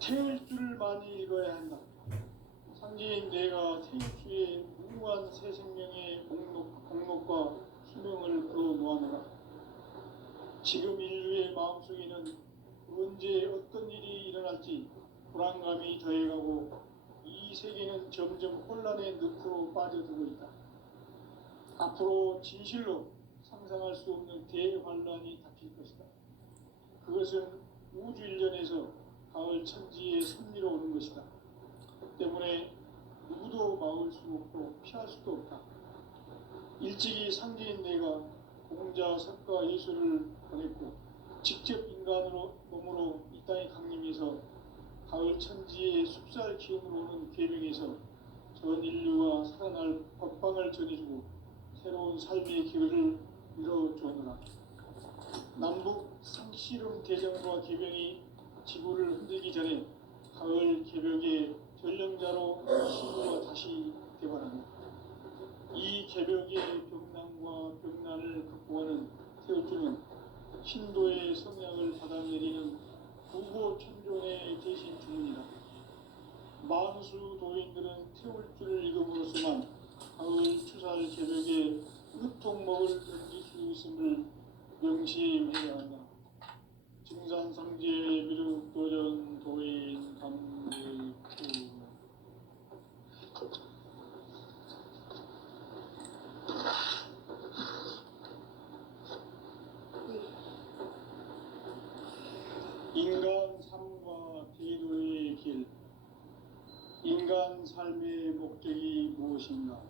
태울 줄을 많이 읽어야 한다. 상제인 내가 태일주의 무궁한 새 생명의 목록과 수명을 풀어놓아노라. 지금 인류의 마음속에는 언제 어떤 일이 일어날지 불안감이 더해가고 이 세계는 점점 혼란의 늪으로 빠져들고 있다. 앞으로 진실로 상상할 수 없는 대환란이 닥칠 것이다. 그것은 우주 일련에서 가을 천지의 섭리로 오는 것이다. 때문에 누구도 막을 수 없고 피할 수도 없다. 일찍이 상제인 내가 공자, 석가, 예수를 보냈고 직접 인간으로 몸으로 이 땅에 강림해서 가을 천지의 숲살 기운으로 오는 계명에서 전 인류가 살아날 법방을 전해주고 새로운 삶의 기회를 이뤄주느라. 남북 상씨름 대전과 계명이 지구를 흔들기 전에 가을 개벽의 전령자로 시구가 다시 되관한다. 이 개벽의 병난과 병난을 극복하는 태울주는 신도의 성향을 받아내리는 부고 천존의 대신 주문이다. 만수 도인들은 태울주를 읽음으로써만 가을 추살 개벽의 으통목을 넘길 수 있음을 명심해야 한다. 증산상제 미륵도전 도인 감리구. 인간 삶과 대도의 길. 인간 삶의 목적이 무엇인가?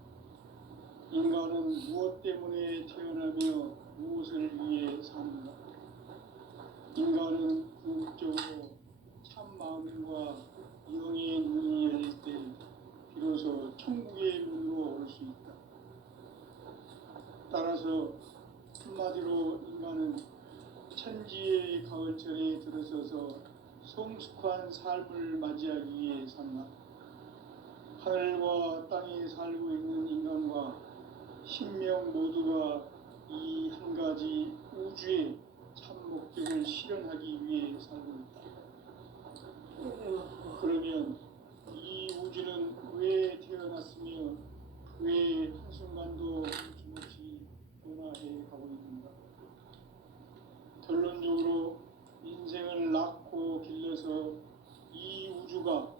인간은 무엇 때문에 태어나며 무엇을 위해 사는가? 인간은 궁극적으로 참 마음과 영의 눈이 열릴 때 비로소 천국의 문으로 올 수 있다. 따라서 한마디로 인간은 천지의 가을철에 들어서서 성숙한 삶을 맞이하기 위해 산다. 하늘과 땅에 살고 있는 인간과 신명 모두가 이 한 가지 우주의 참 목적을 실현하기 위해 살고 있다. 그러면 이 우주는 왜 태어났으며 왜 한순간도 멈춤없이 변화해 가고 있는가? 결론적으로 인생을 낳고 길러서 이 우주가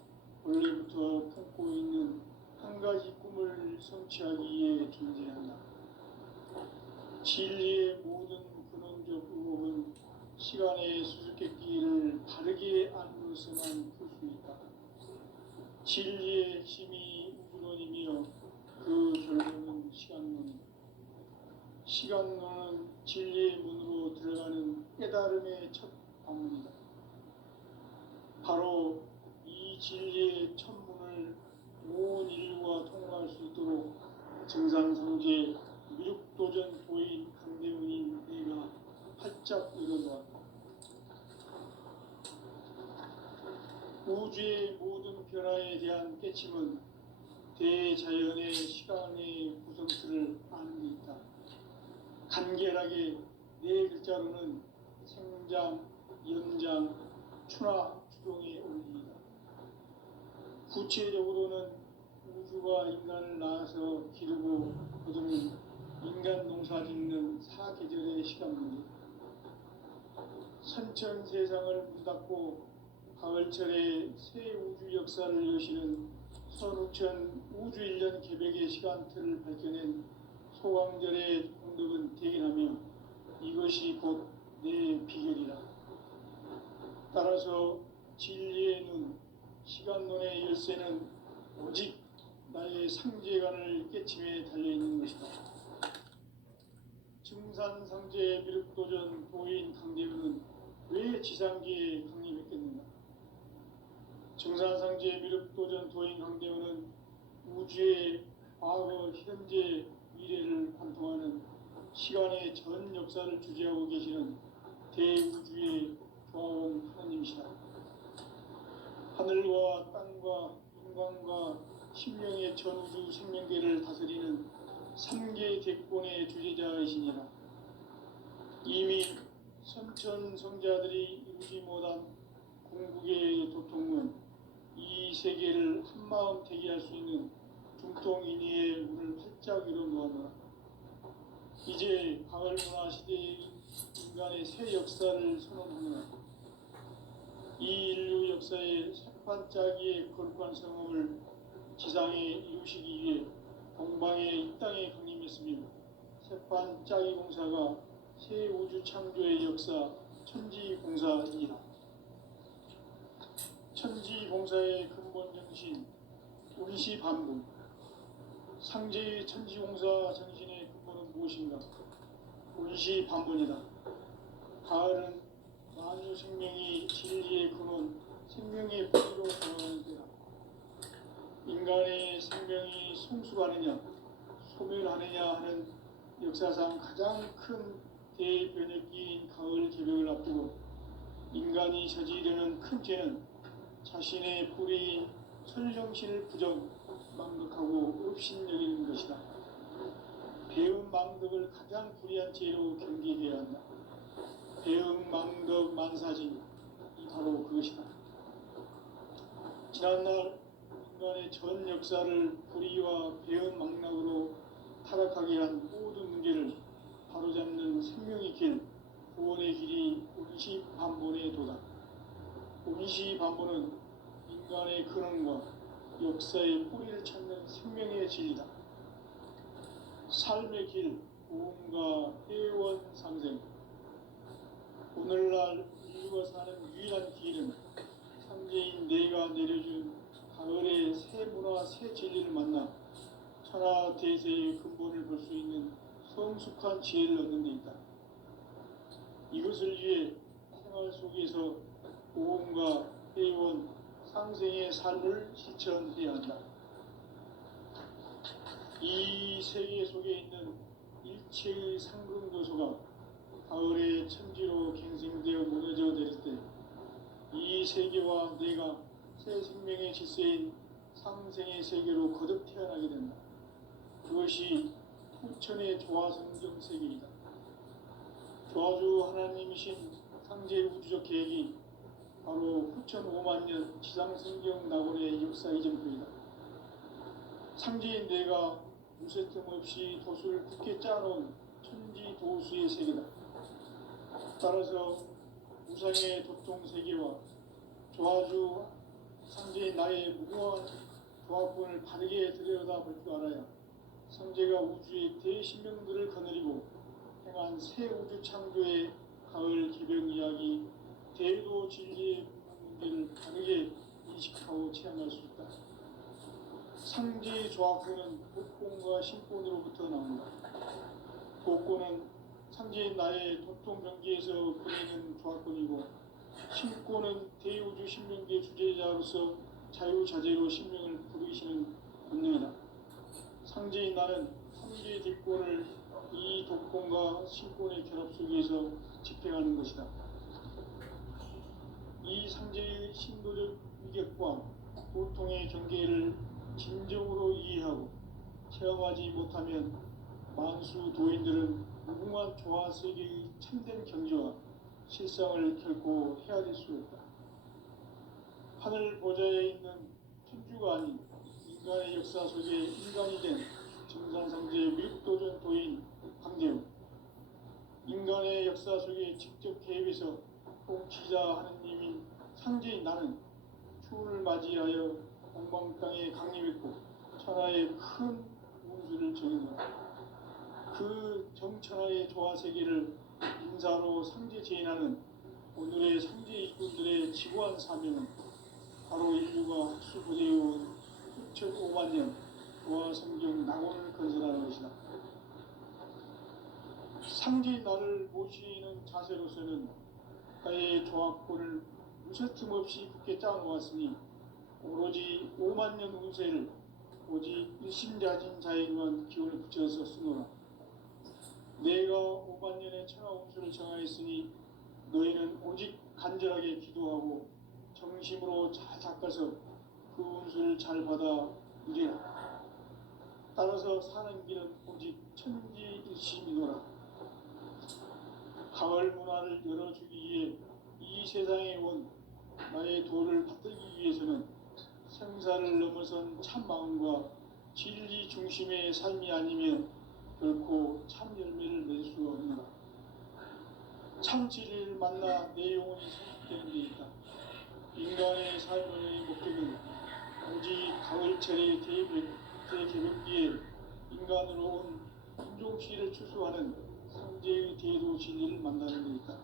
원래부터 품고 있는 한 가지 꿈을 성취하기 위해 존재한다. 진리의 모든 근원적 의혹은 시간의 수수께끼를 바르게 알므로서만 풀 수 있다. 진리의 핵심이 우주론이며 그 결론은 시간론이다. 시간론은 진리의 문으로 들어가는 깨달음의 첫 방문이다. 바로 이 진리의 첫 문을 온 인류가 통과할 수 있도록 증산상제 미륵도전 도인 강대문인 내가 활짝 열어놓았다. 우주의 모든 변화에 대한 깨침은 대자연의 시간의 구성틀을 아는 데 있다. 간결하게 네 글자로는 생장, 연장, 추나 추동의 원리이다. 구체적으로는 우주가 인간을 낳아서 기르고 거두는 인간 농사 짓는 사계절의 시간 문제. 선천 세상을 문닫고 가을철에 새 우주 역사를 여시는 선우천 우주 일년 개벽의 시간틀을 밝혀낸 소강절의 공덕은 대견하며 이것이 곧 내 비결이라. 따라서 진리의 눈, 시간론의 열쇠는 오직 나의 상제관을 깨침에 달려있는 것이다. 증산상제 미륵도전 도인 강대우는 왜 지상기에 강림했겠는가? 증산상제 미륵도전 도인 강대우는 우주의 과거, 현재, 미래를 관통하는 시간의 전 역사를 주재하고 계시는 대우주의 조화원 하나님이시다. 하늘과 땅과 인간과 신명의 전우주 생명계를 다스리는 3개 대권의 주제자이시니라. 이미 선천성자들이 이루지 못한 궁극의 도통은 한마음 대기할 수 있는 중통인의의 문을 활짝 열어놓았노라. 이제 가을 문화 시대의 인간의 새 역사를 선언하노라. 이 인류 역사의 새반짝이의 거룩한 성음을 지상에 이루시기 위해 동방의 이 땅에 강림했으며 새반짝이 공사가 새 우주 창조의 역사 천지공사이다. 천지공사의 근본 정신 운시반분. 상제의 천지공사 정신의 근본은 무엇인가? 운시반분이다. 가을은 만유 생명이 진리의 근원, 생명의 뿌리로 돌아가는 때다. 인간의 생명이 성숙하느냐, 소멸하느냐 하는 역사상 가장 큰 대변혁기인 가을 개벽을 앞두고 인간이 저지르는 큰 죄는 자신의 뿌리인 설정신을 부정망덕하고 업신여기는 것이다. 배은망덕을 가장 불의한 죄로 경계해야 한다. 배은망덕 만사지 바로 그것이다. 지난날 인간의 전 역사를 불의와 배은망락으로 타락하게 한 모든 문제를 바로잡는 생명의 길, 구원의 길이 운시반본의 도다. 운시반본은 인간의 근원과 역사의 뿌리를 찾는 생명의 진리다. 삶의 길, 구원과 회원 상생. 오늘날 인류가 사는 유일한 길은 상제인 내가 내려준 가을의 새 문화, 새 진리를 만나 천하 대세의 근본을 볼 수 있는 성숙한 지혜를 얻는 데 있다. 이것을 위해 생활 속에서 보험과 회원, 상생의 삶을 실천해야 한다. 이 세계 속에 있는 일체의 상승도소가 가을의 천지로 갱생되어 무너져 내릴 때 이 세계와 내가 새 생명의 질서인 상생의 세계로 거듭 태어나게 된다. 그것이 후천의 조화성경 세계이다. 조화주 하나님이신 상제 우주적 계획이 바로 후천 5만 년 지상성경 낙원의 역사 이전표이다. 상제인 내가 무쇠틈 없이 도수를 굳게 짜놓은 천지도수의 세계다. 따라서 우상의 도통 세계와 조화주 상제인 나의 무궁한 조합권을 바르게 들여다볼 줄 알아야 상제가 우주의 대신명들을 거느리고 행한 새 우주 창조의 가을 기병 이야기, 대도 진리의 문제를 바르게 인식하고 체험할 수 있다. 상제의 조합권은 복권과 신권으로부터 나온다. 복권은 상제인 나의 도통 경계에서 부리는 조합권이고, 신권은 대우주 신명계 주제자로서 자유자재로 신명을 부르시는 본능이다. 상제인 나는 삼계의 뒷권을 이 독권과 신권의 결합 속에서 집행하는 것이다. 이 상제의 신도적 위격과 고통의 경계를 진정으로 이해하고 체험하지 못하면 만수 도인들은 무궁한 조화 세계의 참된 경지와 실상을 결코 헤아릴 수 없다. 하늘 보좌에 있는 천주가 아닌 인간의 역사 속에 인간이 된 정산상제의 미륵도전 도인 강대우, 인간의 역사 속에 직접 개입해서 통치자 하느님인 상제인 나는 추운을 맞이하여 동방 땅에 강림했고 천하의 큰 운수를 정했노라. 그 정천하의 조화 세계를 인사로 상제 제인하는 오늘의 상제 일꾼들의 지구한 사명은 바로 인류가 학수고대해온 후천 5만 년 조화 성경 낙원을 건설하는 것이다. 상제인 나를 모시는 자세로서는 나의 조합권을 무쇠틈 없이 굳게 짜놓았으니 오로지 5만 년 운세를 오직 일심자진 자에게만 기운을 붙여서 쓰노라. 내가 5만 년의 천하 운수를 정하였으니 너희는 오직 간절하게 기도하고 정심으로 잘 닦아서 그 운수를 잘 받아 누리라. 따라서 사는 길은 오직 천지일심이노라. 가을 문화를 열어주기 위해 이 세상에 온 나의 도를 받들기 위해서는 생사를 넘어선 참 마음과 진리 중심의 삶이 아니면 결코 참 열매를 낼 수 없노라. 참 진리를 만나 내 영혼이 성숙되는 데 있다. 인간의 삶의 목적은 오직 가을철의 대개벽기에 인간으로 온 인종시를 추수하는 상제의 대도 진리를 만나는 데 있다.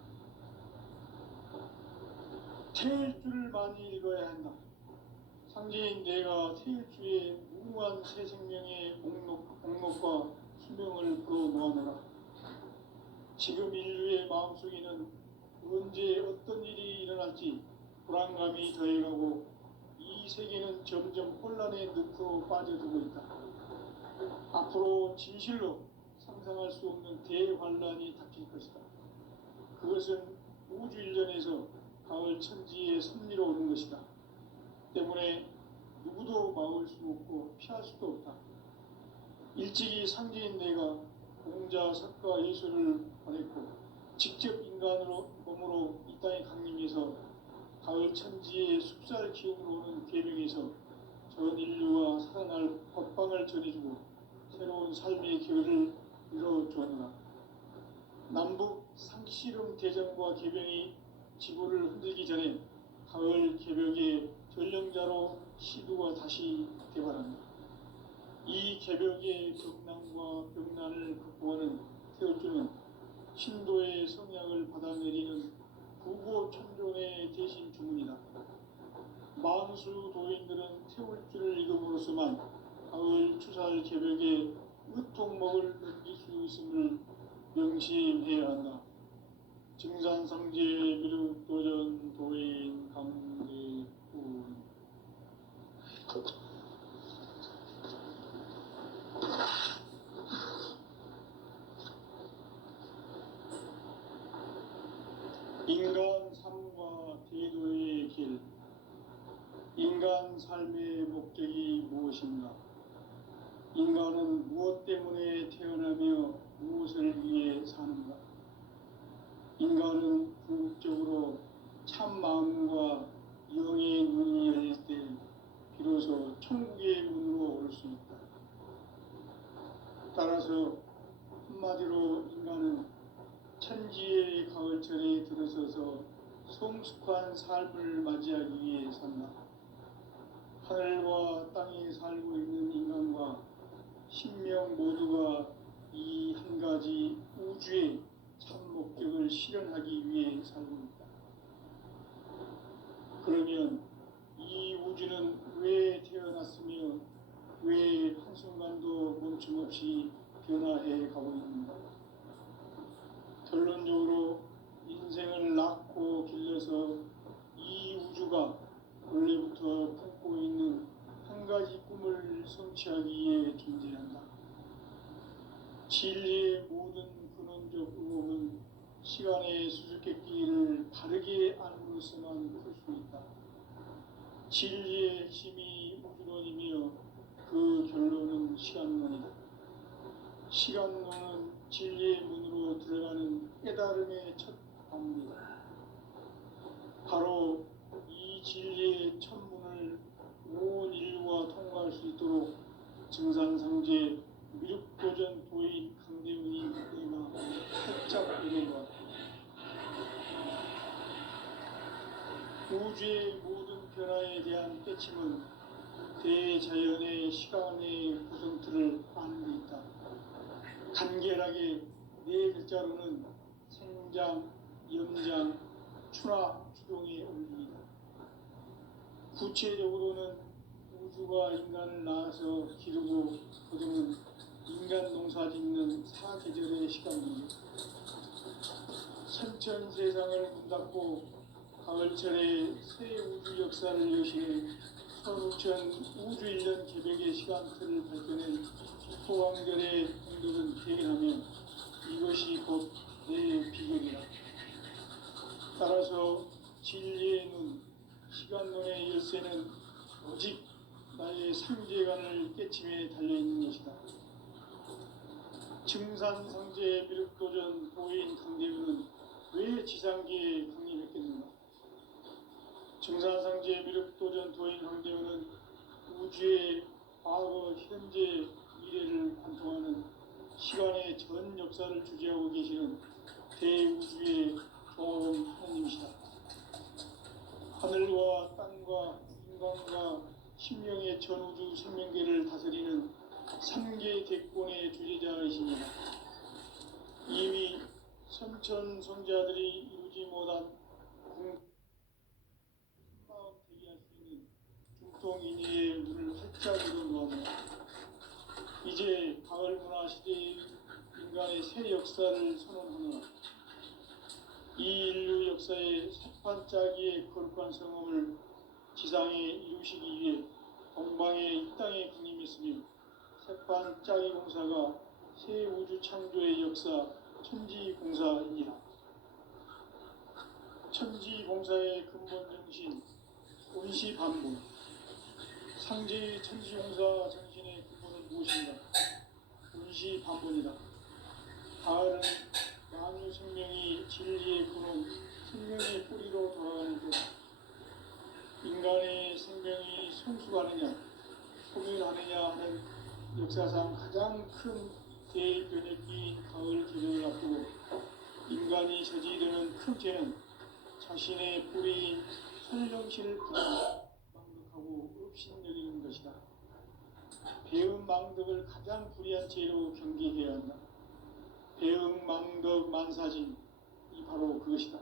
태일주를 많이 읽어야 한다. 상제인 내가 태일주의 무궁한 새 생명의 목록과 수명을 풀어놓아노라. 지금 인류의 마음속에는 언제 어떤 일이 일어날지 불안감이 더해가고 이 세계는 점점 혼란의 늪으로 빠져들고 있다. 앞으로 진실로 상상할 수 없는 대환란이 닥칠 것이다. 그것은 우주 일전에서 가을 천지의 섭리로 오는 것이다. 때문에 누구도 막을 수 없고 피할 수도 없다. 일찍이 상제인 내가 공자, 석가, 예수를 보냈고 직접 인간으로 몸으로 이 땅에 강림해서 가을 천지의 숲살 기운으로 오는 계명에서 전 인류와 살아날 법방을 전해주고 새로운 삶의 기회를 이뤄주었노라. 남북 상씨름 대전과 계병이 지구를 흔들기 전에 가을 개벽의 전령자로 시두가 다시 개발한다. 이 개벽의 벽난과 벽난을 극복하는 태울주는 신도의 성약을 받아내리는 부고천존의 대신 주문이다. 만수 도인들은 태울주를 읽음으로써만 가을 추살 개벽의 으통목을 느낄 수 있음을 명심해야 한다. 증산상제 미륵도전 도인 강대훈. 인간 삶과 대도의 길. 인간 삶의 목적이 무엇인가? 인간은 무엇 때문에 태어나며 무엇을 위해 사는가? 인간은 궁극적으로 참 마음과 영의 문이 열릴 때 비로소 천국의 문으로 올 수 있다. 따라서 한마디로 인간은 천지의 가을철에 들어서서 성숙한 삶을 맞이하기 위해 산다. 하늘과 땅에 살고 있는 인간과 신명 모두가 이 한 가지 우주의 참 목적을 실현하기 위해 살고 있다. 그러면 이 우주는 왜 태어났으며 왜 한순간도 멈춤없이 변화해 가고 있는가? 결론적으로 인생을 낳고 길러서 이 우주가 원래부터 품고 있는 한 가지 꿈을 성취하기 위해 존재한다. 진리의 모든 근원적 의혹은 시간의 수수께끼를 바르게 알므로서만 풀 수 있다. 진리의 핵심이 우주론이며 그 결론은 시간론이다. 시간론은 진리의 문으로 들어가는 깨달음의 첫 방문이다. 바로 이 진리의 첫 문을 온 인류가 통과할 수 있도록 증산상제 미륵도전 도인 강대훈이 내가 살짝 이뤄놓았다. 우주의 모든 변화에 대한 깨침은 대자연의 시간의 구성틀을 아는 데 있다. 간결하게 네 글자로는 생장, 염장, 추나, 추동의 원리이다. 구체적으로는 우주가 인간을 낳아서 기르고 거두는 인간 농사 짓는 사계절의 시간입니다. 선천 세상을 문닫고 가을철에 새 우주 역사를 여시는 선우천 우주 1년 개벽의 시간틀을 밝혀낸 소강절의 공덕은 대견하며 이것이 곧 내 비결이다. 따라서 진리의 눈, 시간론의 열쇠는 오직 나의 상제관을 깨침에 달려있는 것이다. 증산상제 미륵도전 도인 강대훈은 왜 지상계에 강림했겠는가? 증산상제 미륵도전 도인 강대훈은 우주의 과거, 현재, 미래를 관통하는 시간의 전 역사를 주재하고 계시는 대우주의 조화로운 하나님이시다. 하늘과 땅과 인간과 심령의 전우주 생명계를 다스리는 삼계 대권의 주재자이십니다. 이미 선천성자들이 이루지 못한 마음 대기할 수 있는 중통인의의 문을 활짝 열어놓았네. 이제 가을 문화 시대의 인간의 새 역사를 선언하노라. 이 인류 역사의 새판짜기의 거룩한 성험을 지상에 이루시기 위해 동방의 이 땅에 강림했으며 새판짜기 공사가 새 우주 창조의 역사 천지공사입니다. 천지공사의 근본 정신 온시반본. 상제의 천지공사 정신의 근본은 무엇인가? 온시반본이다. 가을은 만유 생명이 진리의 근원, 생명의 뿌리로 돌아가는 때 인간의 생명이 성숙하느냐, 소멸하느냐 하는 역사상 가장 큰 대변혁기인 가을 계절을 앞두고 인간이 저지르는 큰 죄는 자신의 뿌리인 천령신을 망덕하고 업신여기는 것이다. 배음 망덕을 가장 불의한 죄로 경계해야 한다. 배음 망덕 만사진이 바로 그것이다.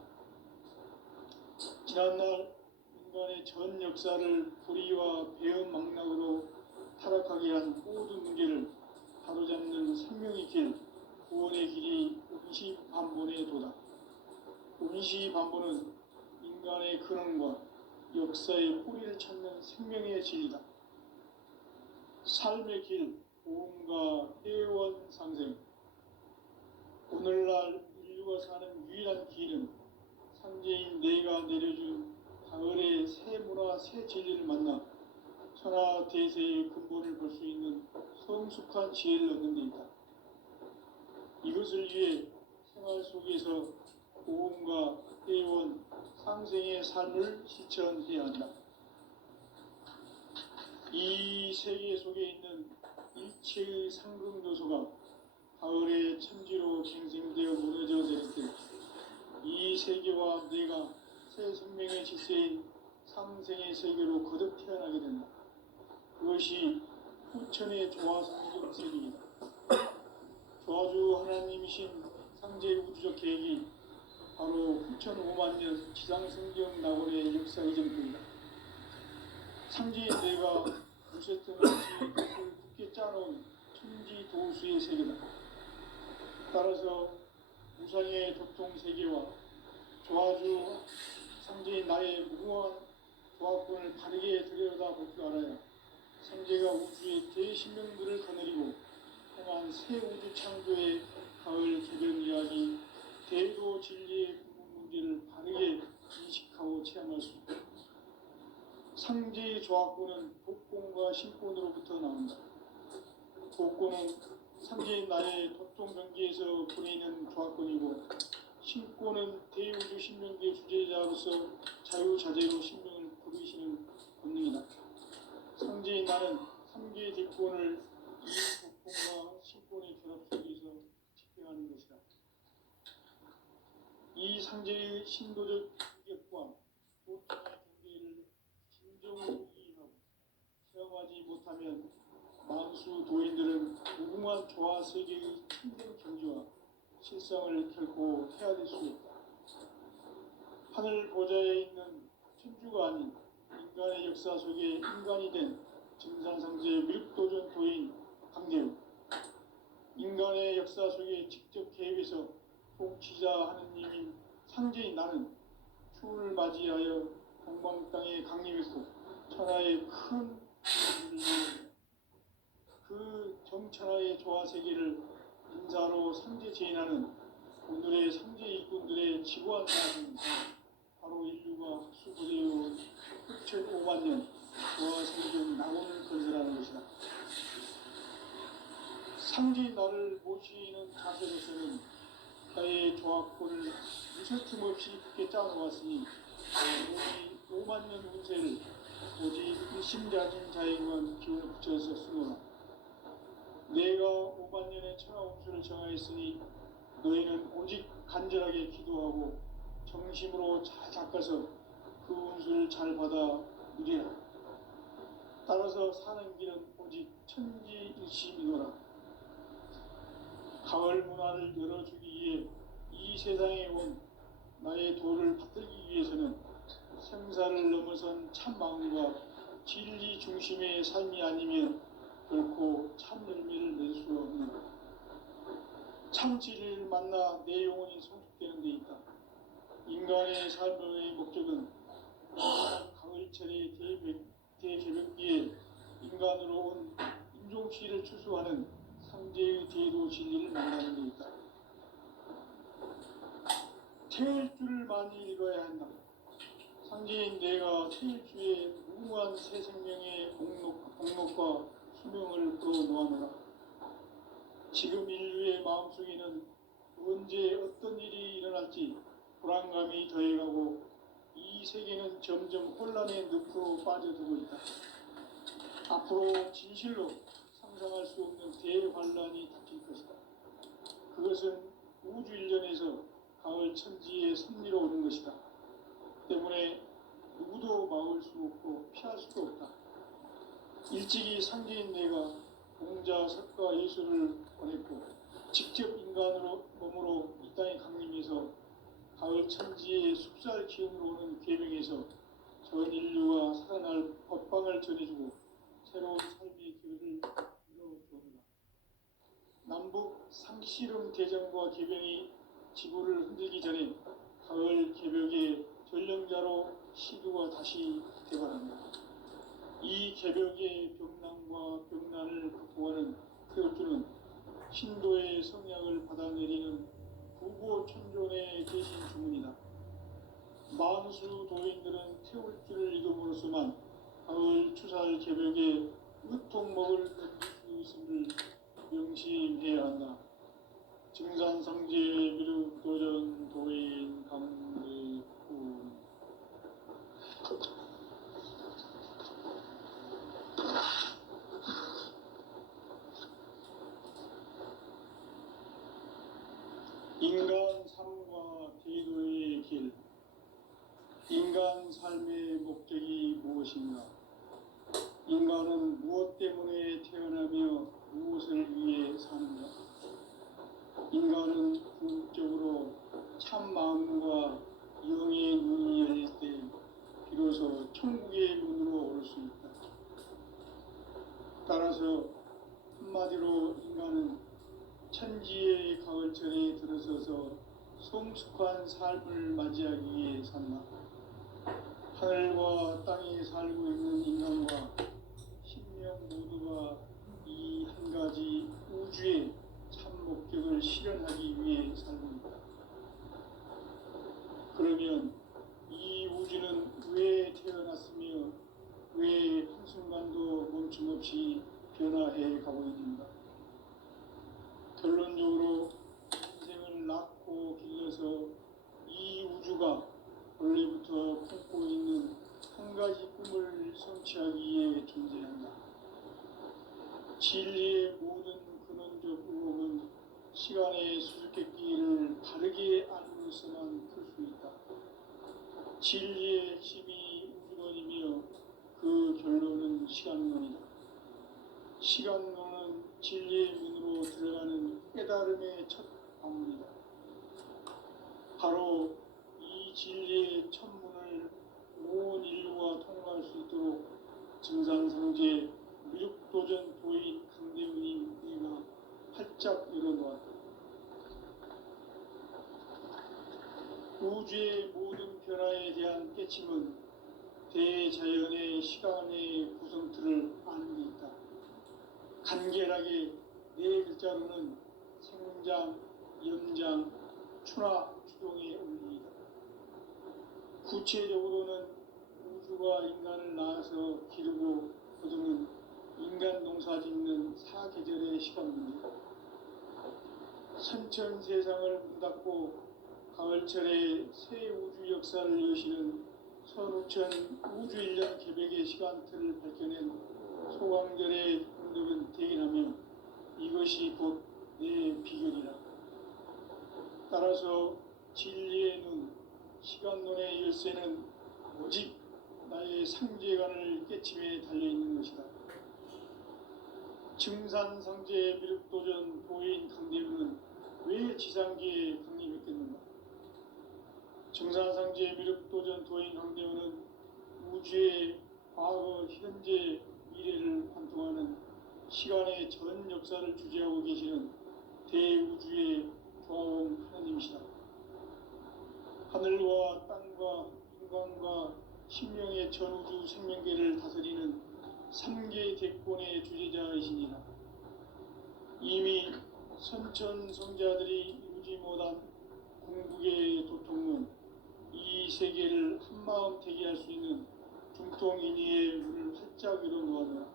지난날 인간의 전 역사를 불의와 배음 망락으로 타락하게 한 모든 문제를 바로잡는 생명의 길, 구원의 길이 온시반본의 도다. 온시반본은 인간의 근원과 역사의 뿌리를 찾는 생명의 진리다. 삶의 길, 보험과 회원 상생. 오늘날 인류가 사는 유일한 길은 상제인 내가 내려준 가을의 새 문화, 새 진리를 만나 천하 대세의 근본을 볼 수 있는 성숙한 지혜를 얻는 데 있다. 이것을 위해 생활 속에서 보험과 회원, 상생의 삶을 실천해야 한다. 이 세계 속에 있는 일체의 상급 요소가 가을의 천지로 갱생되어 무너져 내릴 때 이 세계와 내가 새 생명의 질서인 상생의 세계로 거듭 태어나게 된다. 그것이 후천의 조화상적 세계이다. 조화주 하나님이신 상제 우주적 계획이 바로 후천 5만 년 지상성경 낙원의 역사 이전입니다. 상제인 내가 무쇠등 없이 굳게 짜놓은 천지 도수의 세계다. 따라서 무상의 도통 세계와 조화주 상제인 나의 무궁한 조합권을 바르게 들여다볼 줄 알아야 상제가 우주의 대신명들을 거느리고 행한 새 우주 창조의 가을 개변 이야기, 대도 진리의 근본 문제를 바르게 인식하고 체험할 수 있다. 상제의 조합권은 복권과 신권으로부터 나온다. 복권은 상제인 나의 도통병기에서 보내는 조합권이고, 신권은 대우주 신명계 주제자로서 자유자재로 신명을 부르시는 본능이다. 상제인 나는 3개의 대권을 이 복권과 신권의 결합 속에서 집행하는 것이다. 이 상제의 신도적 인격과 도통의 경계를 진정으로 이해하고 체험하지 못하면 만수 도인들은 무궁한 조화 세계의 힘든 경지와 실상을 결코 헤아릴 수 없다. 하늘 보좌에 있는 천주가 아닌 인간의 역사 속에 인간이 된 증산상제 밀도전 도인 강재우, 인간의 역사 속에 직접 개입해서 통치자 하느님인 상제인 나는 추운을 맞이하여 동방 땅에 강림했고 천하의 큰 그 정천하의 조화 세계를 인사로 상제 제인하는 오늘의 상제 일꾼들의 지구한 사람은 바로 인류가 흑수고대로 흑천 5만 년 조화 생존 낙원을 건설하는 것이다. 상제인 나를 모시는 자세로서는 나의 조합권을 무설틈 없이 굳게 짜놓았으니 우리 5만 년 운세를 오직 일심자진 자에게만 기운을 붙여서 쓰노라. 내가 5만 년의 천하 운수를 정하였으니 너희는 오직 간절하게 기도하고 정심으로 잘 닦아서 그 운수를 잘 받아 누리라. 따라서 사는 길은 오직 천지일심이노라. 가을 문화를 열어주기 위해 이 세상에 온 나의 도를 받들기 위해서는 생사를 넘어선 참 마음과 진리 중심의 삶이 아니면 결코 참 열매를 낼 수 없는 참 진리를 만나 내 영혼이 성숙되는 데 있다. 인간의 삶의 목적은 가을철의 대개벽기에 인간으로 온 인종시를 추수하는 상제의 대도 진리를 만나는 데 있다. 태일주를 많이 읽어야 한다. 상제인 내가 태일주에 무궁한 새 생명의 공록과 수명을 불어놓아노라. 지금 인류의 마음속에는 언제 어떤 일이 일어날지 불안감이 더해가고 이 세계는 점점 혼란의 늪으로 빠져들고 있다. 앞으로 진실로 상상할 수 없는 대환란이 닥칠 것이다. 그것은 우주 일전에서 가을 천지의 섭리로 오는 것이다. 때문에 누구도 막을 수 없고 피할 수도 없다. 일찍이 상제인 내가 공자, 석가, 예수를 보냈고 직접 인간으로 몸으로 이 땅에 강림해서 가을 천지의 숲살 기운으로 오는 계명에서 전 인류가 살아날 법방을 전해주고 새로운 삶의 길을 열어주었다. 남북 상씨름 대전과 개병이 지구를 흔들기 전에 가을 개벽의 전령자로 시두가 다시 대발한다. 이 개벽의 병난과 병난을 극복하는 태울주는 신도의 성약을 받아내리는 부고천존의 대신 주문이다. 만수 도인들은 태울주를 읽음으로써만 가을 추살 개벽에 으통먹을 넘길 수 있음을 명심해야 한다. 증산상제 미륵도전 도인 강대군. 인간 삶과 대도의 길. 인간 삶의 목적이 무엇인가? 인간은 무엇 때문에 태어나며 무엇을 위해 사는가? 인간은 궁극적으로 참 마음과 영의 눈이 열릴 때 비로소 천국의 문으로 올 수 있다. 따라서 한마디로 인간은 천지의 가을철에 들어서서 성숙한 삶을 맞이하기 위해 산다. 하늘과 땅에 살고 있는 인간과 신명 모두가 이 한 가지 우주의 참 목적을 실현하기 위해 살고 있다. 그러면 이 우주는 왜 태어났으며 왜 한순간도 멈춤없이 변화해 가고 있는가? 결론적으로 인생을 낳고 길러서 이 우주가 원래부터 품고 있는 한 가지 꿈을 성취하기 위해 존재한다. 진리의 모든 근원적 의혹은 시간의 수수께끼를 바르게 알므로서만 풀 수 있다. 진리의 핵심이 우주론이며 그 결론은 시간론이다. 시간론은 진리의 문으로 들어가는 깨달음의 첫 방문이다. 바로 이 진리의 첫 문을 온 인류가 통과할 수 있도록 증산상제 미륵도전 도인 강대훈이 우리가 활짝 열어놓았다. 우주의 모든 변화에 대한 깨침은 대자연의 시간의 구성틀을 아는 데 있다. 간결하게 네 글자로는 생장, 연장, 추나 추동의 원리이다. 구체적으로는 우주가 인간을 낳아서 기르고 거두는 인간 농사 짓는 사계절의 시간 문제. 선천 세상을 문 닫고 가을철에 새 우주 역사를 여시는 선우천 우주일년 개백의 시간틀을 밝혀낸 소광절의 공덕은 대견하며 이것이 곧 내 비결이라. 따라서 진리의 눈, 시간론의 열쇠는 오직 나의 상제관을 깨침에 달려있는 것이다. 증산상제 미륵도전 도인 강대우는 왜 지상기에 강림했겠는가? 증산상제 미륵도전 도인 강대우는 우주의 과거, 현재, 미래를 관통하는 시간의 전 역사를 주재하고 계시는 대우주의 조화원 하나님이시다. 하늘과 땅과 인간과 신명의 전우주 생명계를 다스리는 3개 대권의 주제자이시니라. 이미 선천성자들이 이루지 못한 궁극의 도통은 이 세계를 한마음 되게 할 수 있는 중통인의의 문을 활짝 열어놓았노라.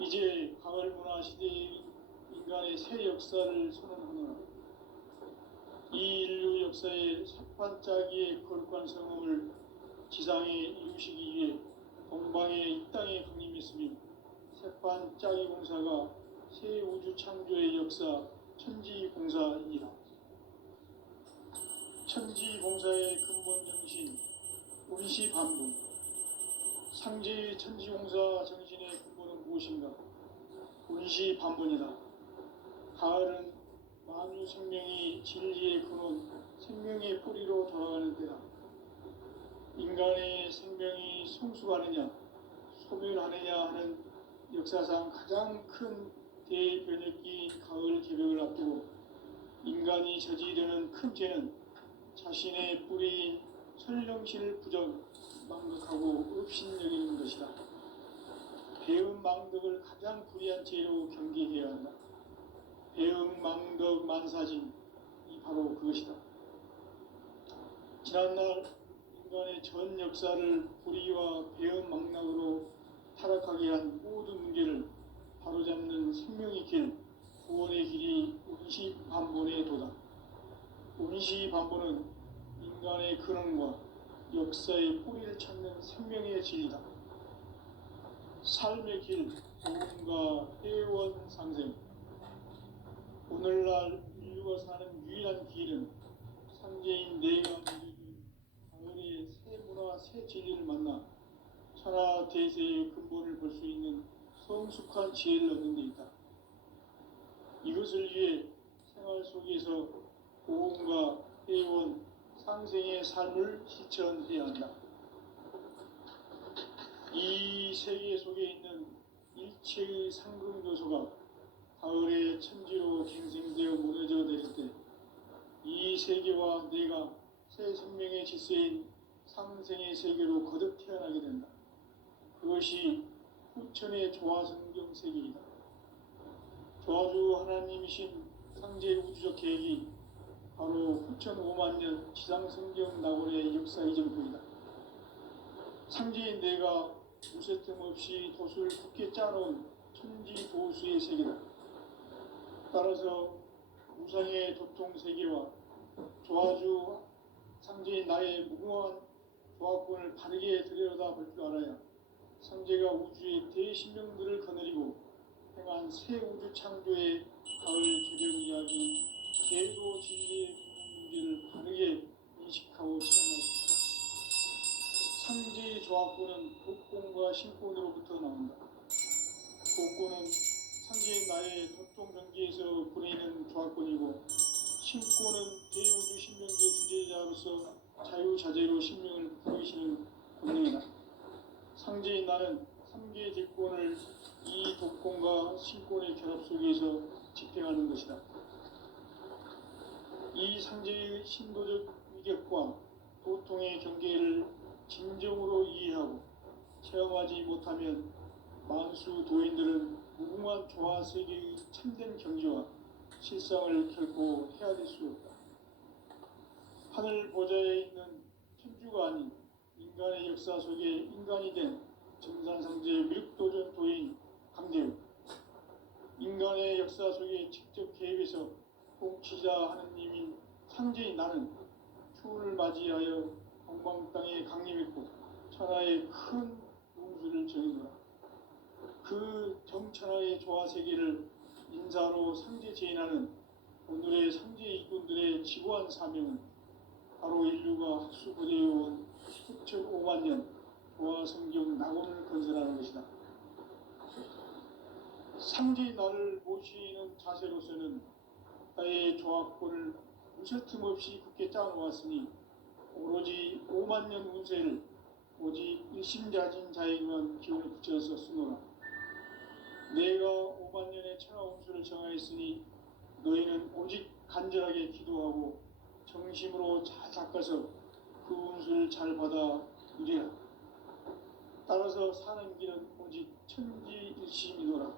이제 가을 문화 시대의 인간의 새 역사를 선언하노라. 이 인류 역사의 삽판짜기의 거룩한 성험을 지상에 이루시기 위해 동방의 이 땅에 강림했으며 새판짜기 공사가 새 우주 창조의 역사 천지공사이니라. 천지공사의 근본 정신 운시반분. 상제의 천지공사 정신의 근본은 무엇인가? 운시반분이다. 가을은 만유 생명이 진리의 근원, 생명의 뿌리로 돌아가는 때다. 인간의 생명이 성숙하느냐, 소멸하느냐 하는 역사상 가장 큰 대변혁기인 가을 개벽을 앞두고 인간이 저지르는 큰 죄는 자신의 뿌리인 설령신을 부정, 망덕하고 업신여기는 것이다. 배음 망덕을 가장 불의한 죄로 경계해야 한다. 배음 망덕 만사진이 바로 그것이다. 지난날 인간의 전 역사를 불의와 배음 망락으로 타락하게 한 모든 문제를 바로잡는 생명의 길, 구원의 길이 운시반본의 도다. 운시반본은 인간의 근원과 역사의 뿌리를 찾는 생명의 진리다. 삶의 길, 도움과 회원 상생. 오늘날 인류가 사는 유일한 길은 상제인 내가 내려준 가을의 새 문화, 새 진리를 만나 천하 대세의 근본을 볼 수 있는 성숙한 지혜를 얻는 데 있다. 이것을 위해 생활 속에서 보험과 회원, 상생의 삶을 실천해야 한다. 이 세계 속에 있는 일체의 상승요소가 가을의 천지로 갱생되어 무너져 내릴 때 이 세계와 내가 새 생명의 질서인 상생의 세계로 거듭 태어나게 된다. 그것이 후천의 조화성경 세계이다. 조화주 하나님이신 상제 우주적 계획이 바로 후천 5만년 지상성경 낙원의 역사 이정표이다. 상제인 내가 무쇠 틈 없이 도수를 굳게 짜놓은 천지도수의 세계다. 따라서 우상의 도통세계와 조화주 상제인 나의 무궁한 조화권을 바르게 들여다볼 줄 알아야 상제가 우주의 대신명들을 거느리고 행한 새 우주 창조의 가을 개벽 이야기, 대도 진리의 문제를 바르게 인식하고 체험할 수 있다. 상제의 조화권은 복권과 신권으로부터 나온다. 복권은 상제인 나의 도통경계에서 보내는 조화권이고, 신권은 대우주 신명계 주제자로서 자유자재로 신명을 부르시는 권능이다. 상제인 나는 3개 대권을 이 독권과 신권의 결합 속에서 집행하는 것이다. 이 상제의 신도적 위격과 도통의 경계를 진정으로 이해하고 체험하지 못하면 만수 도인들은 무궁한 조화 세계의 참된 경지와 실상을 결코 헤아릴 수 없다. 하늘 보좌에 있는 천주가 아닌 인간의 역사 속에 인간이 된 증산상제 미륵도전 도인 강대우, 인간의 역사 속에 직접 개입해서 통치자 하느님인 상제인 나는 추운을 맞이하여 동방 땅에 강림했고 천하의 큰 운수를 정해노라. 그 정천하의 조화 세계를 인사로 상제 제인하는 오늘의 상제 일꾼들의 지고한 사명은 바로 인류가 학수고대해온 10,5만 년 조화 성경 낙원을 건설하는 것이다. 상제의 나를 모시는 자세로서는 나의 조화권을 무쇠틈 없이 굳게 짜놓았으니 오로지 5만 년 운세를 오직 일심자진 자에게만 기운을 붙여서 쓰노라. 내가 5만 년의 천하 운수를 정하였으니 너희는 오직 간절하게 기도하고 정심으로 잘 닦아서 그 운수를 잘 받아 누리라. 따라서 사는 길은 오직 천지일심이노라.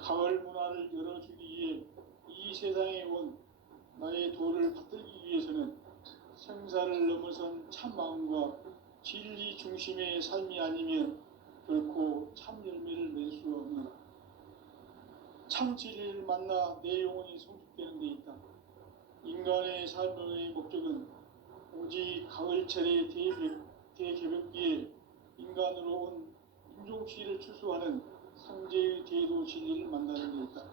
가을 문화를 열어주기 위해 이 세상에 온 나의 도를 받들기 위해서는 생사를 넘어선 참 마음과 진리 중심의 삶이 아니면 결코 참 열매를 낼 수 없노라. 참 진리를 만나 내 영혼이 성숙되는 데 있다. 인간의 삶의 목적은 오직 가을철의 대개벽기에 인간으로 온 인종시를 추수하는 상제의 대도 진리를 만나는 데 있다.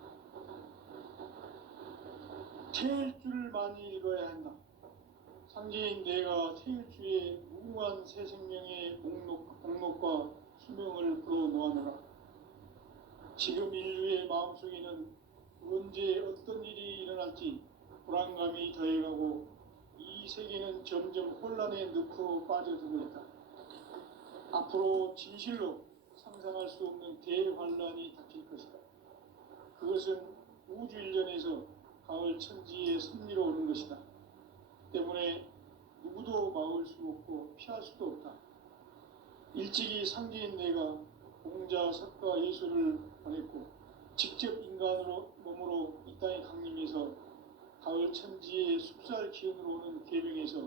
태일주를 많이 읽어야 한다. 상제인 내가 태일주의 무궁한 새 생명의 목록과 수명을 불어놓아노라. 지금 인류의 마음속에는 언제 어떤 일이 일어날지 불안감이 더해가고 이 세계는 점점 혼란의 늪으로 빠져들고 있다. 앞으로 진실로 상상할 수 없는 대환란이 닥칠 것이다. 그것은 우주 일련에서 가을 천지의 섭리로 오는 것이다. 때문에 누구도 막을 수 없고 피할 수도 없다. 일찍이 상제인 내가 공자, 석가, 예수를 보냈고 직접 인간으로 몸으로 이 땅에 강림해서 가을 천지의 숲살 기운으로 오는 계명에서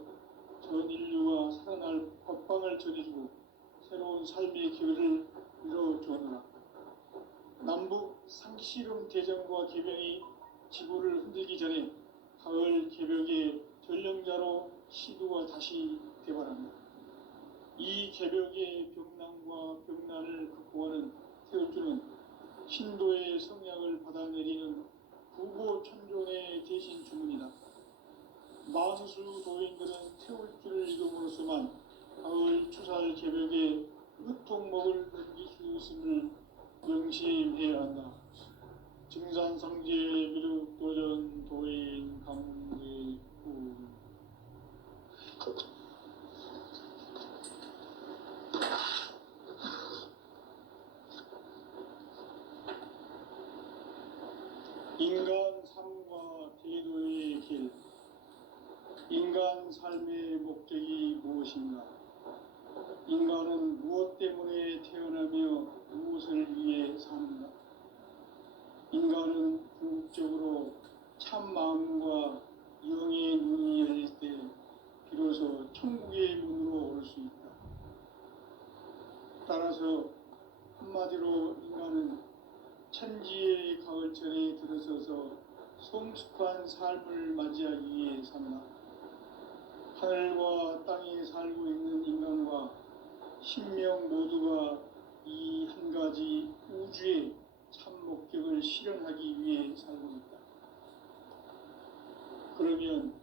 전 인류가 살아날 법방을 전해주고 새로운 삶의 기회를 이뤄주었노라. 남북 상씨름 대전과 계명이 지구를 흔들기 전에 가을 개벽의 전령자로 시두가 다시 개발합니다. 이 개벽의 병난과 병난을 극복하는 태울주는 신도의 성약을 받아내리는 구고천존의 대신 주문이다. 만수 도인들은 태울주를 읽음으로써만 가을 추살 개벽의 으통목을 넘길 수 있음을 명심해야 한다. 증산상제 미륵도전 도인 강제구 인간 삶과 대도의 길. 인간 삶의 목적이 무엇인가? 인간은 무엇 때문에 태어나며 무엇을 위해 사는가? 인간은 궁극적으로 참 마음과 영의 눈이 열릴 때 비로소 천국의 문으로 올 수 있다. 따라서 한마디로 인간은 천지의 가을철에 들어서서 성숙한 삶을 맞이하기 위해 산다. 하늘과 땅에 살고 있는 인간과 신명 모두가 이 한 가지 우주의 참 목적을 실현하기 위해 살고 있다. 그러면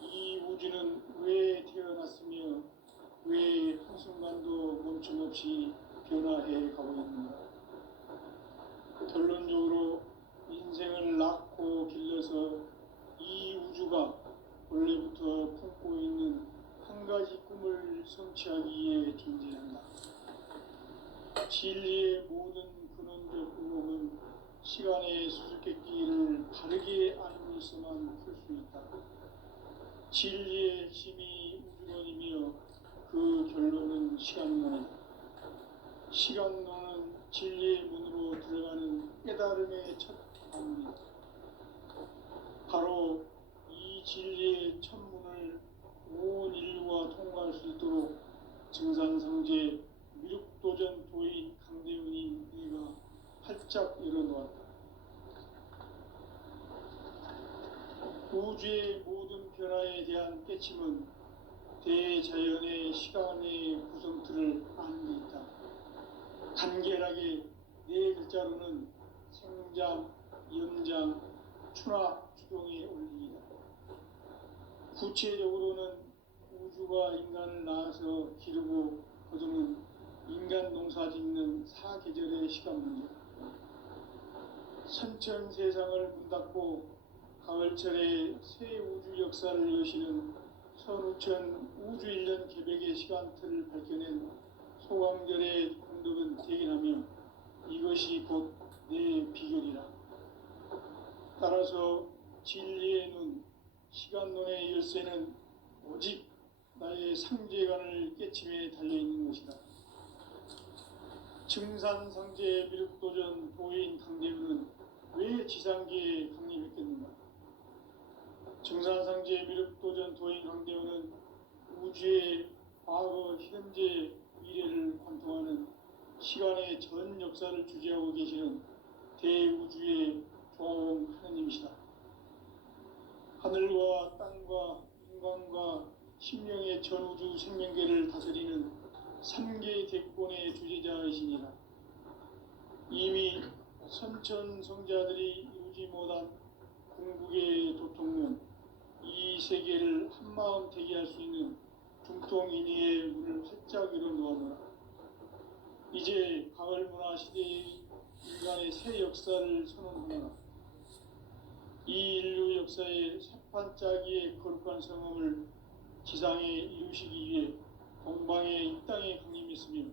이 우주는 왜 태어났으며 왜 한순간도 멈춤없이 변화해 가고 있는가? 결론적으로 인생을 낳고 길러서 이 우주가 원래부터 품고 있는 한 가지 꿈을 성취하기 위해 존재한다. 진리의 모든 근원적 의혹은 시간의 수수께끼를 바르게 알고서만 풀 수 있다. 진리의 핵심이 우주론이며 그 결론은 시간론이다. 시간론은 진리의 문으로 들어가는 깨달음의 첫 방문이다. 바로 이 진리의 첫 문을 온 인류가 통과할 수 있도록 증산성제 미륵도전 도인 강대훈이 네가 활짝 열어놓았다. 우주의 모든 변화에 대한 깨침은 대자연의 시간의 구성틀을 아는 데 있다. 간결하게 네 글자로는 생장, 연장, 추나 추동의 원리이다. 구체적으로는 우주가 인간을 낳아서 기르고 거두는 인간 농사 짓는 사계절의 시간 문제, 선천 세상을 문 닫고 가을철에 새 우주 역사를 여시는 선우천 우주 1년 개백의 시간틀을 밝혀낸 소강절의 공덕은 대견하며 이것이 곧 내 비결이라. 따라서 진리의 눈, 시간론의 열쇠는 오직 나의 상제관을 깨침에 달려있는 것이다. 증산상제 미륵도전 도인 강대우는 왜 지상계에 강림했겠는가? 증산상제 미륵도전 도인 강대우는 우주의 과거, 현재, 미래를 관통하는 시간의 전 역사를 주재하고 계시는 대우주의 조화원 하느님이시다. 하늘과 땅과 인간과 심령의 전우주 생명계를 다스리는 3개 대권의 주재자이시니라. 이미 선천성자들이 이루지 못한 궁극의 도통론, 이 세계를 한마음 되게 할 수 있는 중통인의의 문을 활짝 열어놓아노라. 이제 가을 문화 시대의 인간의 새 역사를 선언하노라. 이 인류 역사의 새판짜기의 거룩한 성험을 지상에 이루시기 위해 동방에 이 땅에 강림했으며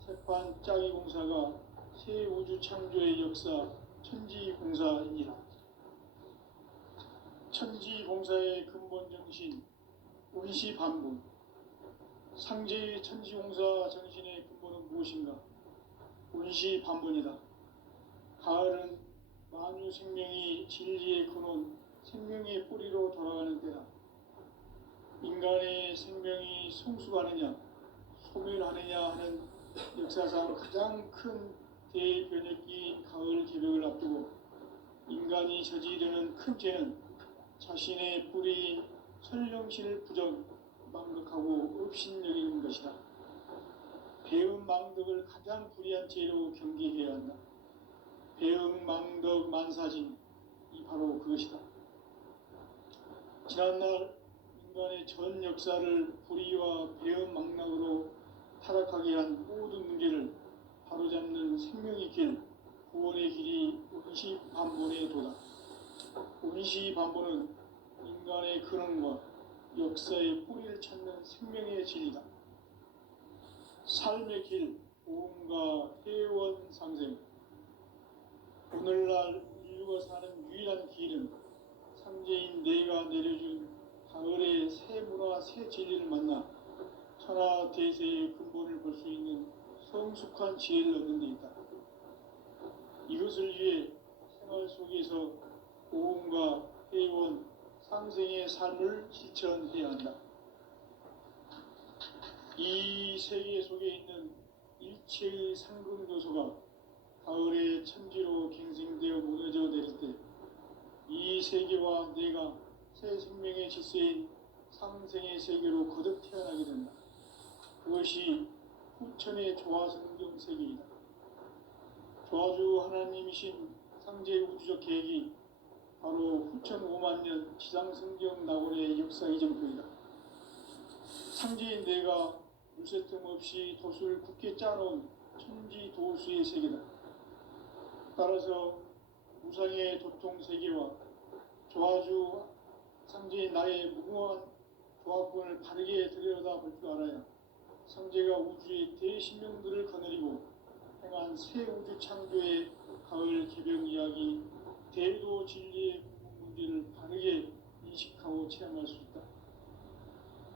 새판짜기 공사가 새 우주 창조의 역사 천지공사이니라. 천지공사의 근본 정신 운시반분, 상제의 천지공사 정신의 근본은 무엇인가? 운시반분이다. 가을은 만유 생명이 진리의 근원, 생명의 뿌리로 돌아가는 때다. 인간의 생명이 성숙하느냐, 소멸하느냐 하는 역사상 가장 큰 대변혁기인 가을 개벽을 앞두고 인간이 저지르는 큰 죄는 자신의 뿌리인 설령신을 부정, 망덕하고 업신여기는 것이다. 배음 망덕을 가장 불의한 죄로 경계해야 한다. 배음 망덕 만사진, 이 바로 그것이다. 지난날 인간의 전 역사를 불의와 배음 망락으로 타락하게 한 모든 문제를 바로잡는 생명의 길, 구원의 길이 운시반본의 도다. 운시반본은 인간의 근원과 역사의 뿌리를 찾는 생명의 진리다. 삶의 길, 보험과 회원 상생. 오늘날 인류가 사는 유일한 길은 상제인 내가 내려준 가을의 새 문화, 새 진리를 만나 천하 대세의 근본을 볼 수 있는 성숙한 지혜를 얻는 데 있다. 이것을 위해 생활 속에서 보험과 회원, 상생의 삶을 실천해야 한다. 이 세계 속에 있는 일체의 상금 요소가 가을의 천지로 갱생되어 무너져 내릴 때 이 세계와 내가 새 생명의 질서인 상생의 세계로 거듭 태어나게 된다. 그것이 후천의 조화성경 세계이다. 조화주 하나님이신 상제 우주적 계획이 바로 후천 5만 년 지상성경 낙원의 역사 이정표이다. 상제인 내가 물새틈 없이 도수를 굳게 짜놓은 천지 도수의 세계다. 따라서 무상의 도통 세계와 조화주 상제인 나의 무궁한 조화권을 바르게 들여다볼 줄 알아야 상제가 우주의 대신명들을 거느리고 행한 새 우주 창조의 가을 개벽 이야기, 대도 진리의 문제를 바르게 인식하고 체험할 수 있다.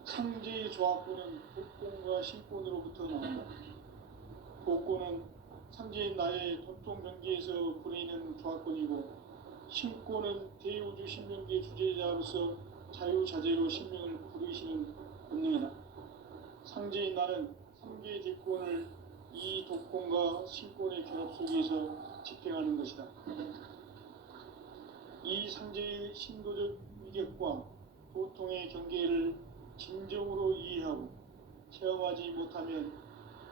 상제의 조화권은 복권과 신권으로부터 나온다. 복권은 상제인 나의 도통 경계에서 부리는 조화권이고, 신권은 대우주 신명계 주제자로서 자유자재로 신명을 부르시는 본능이다. 상제인 나는 3개의 대권을 이 독권과 신권의 결합 속에서 집행하는 것이다. 이 상제의 신도적 위격과 도통의 경계를 진정으로 이해하고 체험하지 못하면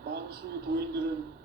망수 도인들은